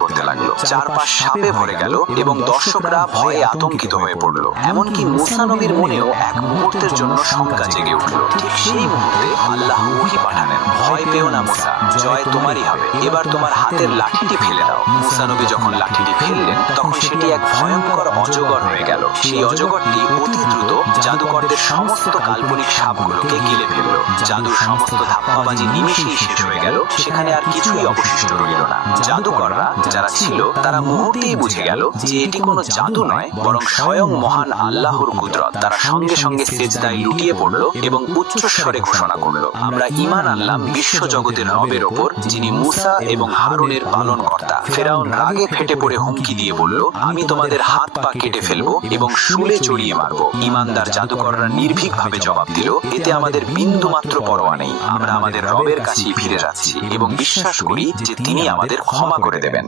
করতে লাগলো। চারপাশ সাপে ভরে গেল এবং দর্শকরা ভয়ে আতঙ্কিত হয়ে পড়ল। এমনকি মূসা নবীর মনেও এক মুহূর্তের জন্য শঙ্কা জেগে উঠল। ঠিক সেই মুহূর্তে আল্লাহ ওহী পাঠালেন, ভয় পেও না মূসা, জয় তোমারই হবে, এবার তোমার হাতের লাঠিটি ফেলে দাও। মূসা নবী যখন লাঠিটি ফেললেন তখন সেটি এক ভয়ঙ্কর অজগর হয়ে গেল। সেই অজগরটি অতি দ্রুত জাদুকরদের সমস্ত কাল্পনিক সাপগুলোকে গিলে ফেলল। জাদুর সমস্ত ধাপ্পাবাজি নিমেষেই শেষ হয়ে গেল, সেখানে আর কিছুই অবশিষ্ট রইল না। জাদুকররা যারা ছিল তারা মুহূর্তেই বুঝে গেল যে এটি কোনো জাদু নয়, বরং স্বয়ং মহান আল্লাহর কুদরত। তারা সঙ্গে সঙ্গে সিজদায় লুটিয়ে পড়ল এবং উচ্চস্বরে ঘোষণা করল, আমরা ঈমান আনলাম বিশ্ব জগতের রবের ওপর, যিনি মূসা এবং হারুনের পালনকর্তা। ফেরাউন রাগে ফেটে পড়ে হুমকি দিয়ে বলল, আমি তোমাদের হাত পা কেটে ফেলবো এবং শুলে চড়িয়ে মারবো। ঈমানদার জাদুকররা নির্ভীকভাবে জবাব দিল, এতে আমাদের বিন্দুমাত্র পরোয়া নেই, আমরা আমাদের রবের কাছেই ফিরে যাচ্ছি এবং বিশ্বাস করি যে তিনি আমাদের ক্ষমা করে দেবেন।